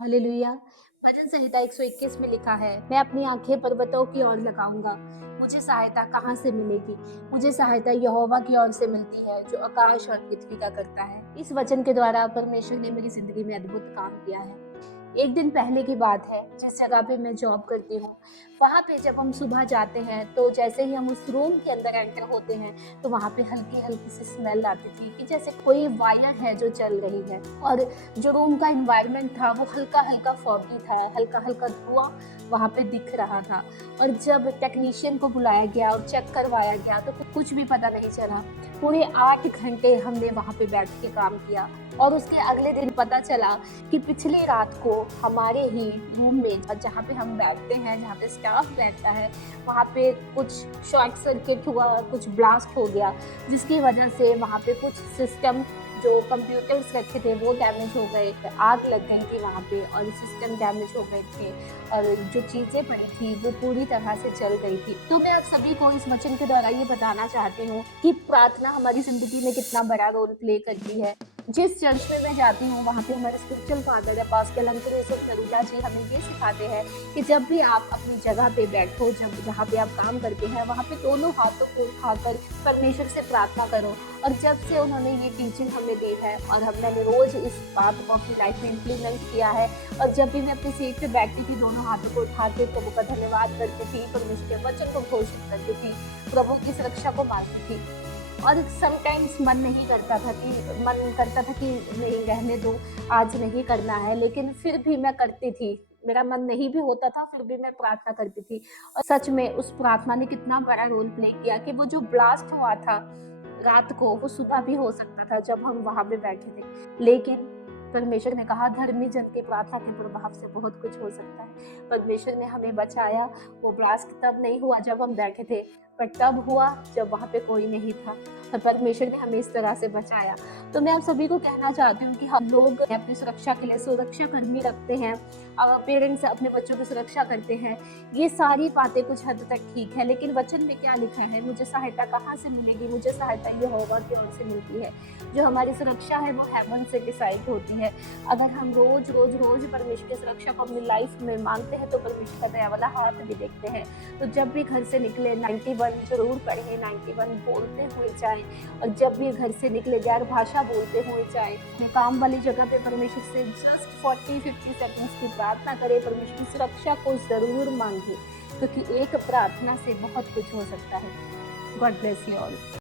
Hallelujah. भजन संहिता 121 में लिखा है, मैं अपनी आंखें पर्वतों की ओर लगाऊंगा। मुझे सहायता कहाँ से मिलेगी? मुझे सहायता यहोवा की ओर से मिलती है, जो आकाश और पृथ्वी का करता है। इस वचन के द्वारा परमेश्वर ने मेरी जिंदगी में अद्भुत काम किया है। एक दिन पहले की बात है, जिस जगह पे मैं जॉब करती हूँ, वहाँ पे जब हम सुबह जाते हैं तो जैसे ही हम उस रूम के अंदर एंटर होते हैं तो वहाँ पे हल्की हल्की सी स्मेल आती थी कि जैसे कोई वायर है जो चल रही है। और जो रूम का एनवायरनमेंट था वो हल्का हल्का फॉगी था, हल्का हल्का धुआं वहाँ पे दिख रहा था। और जब टेक्नीशियन को बुलाया गया और चेक करवाया गया तो कुछ भी पता नहीं चला। पूरे 8 घंटे हमने वहाँ पे बैठ के काम किया और उसके अगले दिन पता चला कि पिछली रात को हमारे ही रूम में जहाँ पे हम बैठते हैं, जहाँ पे स्टाफ बैठता है, वहाँ पे कुछ शॉर्ट सर्किट हुआ, कुछ ब्लास्ट हो गया, जिसकी वजह से वहाँ पे कुछ सिस्टम जो कंप्यूटर्स रखे थे वो डैमेज हो गए, आग लग गई थी वहाँ पे और सिस्टम डैमेज हो गए थे और जो चीज़ें पड़ी थी वो पूरी तरह से चल गई थी। तो मैं आप सभी को इस वचन के द्वारा ये बताना चाहती हूँ कि प्रार्थना हमारी ज़िंदगी में कितना बड़ा रोल प्ले करती है। जिस चर्च में मैं जाती हूँ वहाँ पे हमारे स्पिरिचुअल फादर है पास्टर अंकल यूसुफ नरूला जी हमें ये सिखाते हैं कि जब भी आप अपनी जगह पे बैठो, जब जहाँ पे आप काम करते हैं वहाँ पे दोनों हाथों को उठाकर परमेश्वर से प्रार्थना करो। और जब से उन्होंने ये टीचिंग हमें दी है और मैंने रोज इस बात को अपनी लाइफ में इम्प्लीमेंट किया है। और जब भी मैं अपनी सीट पे बैठती थी दोनों हाथों को उठा के प्रभु का धन्यवाद करती थी, परमेश्वर के वचन को घोषित करती थी, प्रभु की सुरक्षा को मांगती थी। और समटाइम्स मन करता था कि नहीं रहने दो, आज नहीं करना है, लेकिन फिर भी मैं करती थी। मेरा मन नहीं भी होता था फिर भी मैं प्रार्थना करती थी। और सच में उस प्रार्थना ने कितना बड़ा रोल प्ले किया कि वो जो ब्लास्ट हुआ था रात को वो सुबह भी हो सकता था जब हम वहां पे बैठे थे। लेकिन परमेश्वर ने कहा धर्मी जन की प्रार्थना के प्रभाव से बहुत कुछ हो सकता है। परमेश्वर ने हमें बचाया। वो ब्लास्ट तब नहीं हुआ जब हम बैठे थे, पर तब हुआ जब वहां पे कोई नहीं था और परमेश्वर ने हमें इस तरह से बचाया। तो मैं आप सभी को कहना चाहती हूँ कि हम लोग अपनी सुरक्षा के लिए सुरक्षा कर्मी रखते हैं, पेरेंट्स अपने बच्चों की सुरक्षा करते हैं। ये सारी बातें कुछ हद तक ठीक है, लेकिन वचन में क्या लिखा है, मुझे सहायता कहाँ से मिलेगी? मुझे सहायता यहोवा की ओर से मिलती है। जो हमारी सुरक्षा है वो हेवन से डिसाइड होती है। अगर हम रोज रोज रोज परमेश्वर की सुरक्षा को अपनी लाइफ में मांगते हैं तो परमेश्वर का दया वाला हाथ भी देखते हैं। तो जब भी घर से निकले 91 जरूर पढ़े, 91 बोलते हुए जाए। और जब भी घर से निकले गैर भाषा बोलते हुए जाए। अपने काम वाली जगह पे परमेश्वर से जस्ट 40-50 सेकंड्स की प्रार्थना करें, परमेश्वर की सुरक्षा को जरूर मांगे, क्योंकि एक प्रार्थना से बहुत कुछ हो सकता है। God bless you all.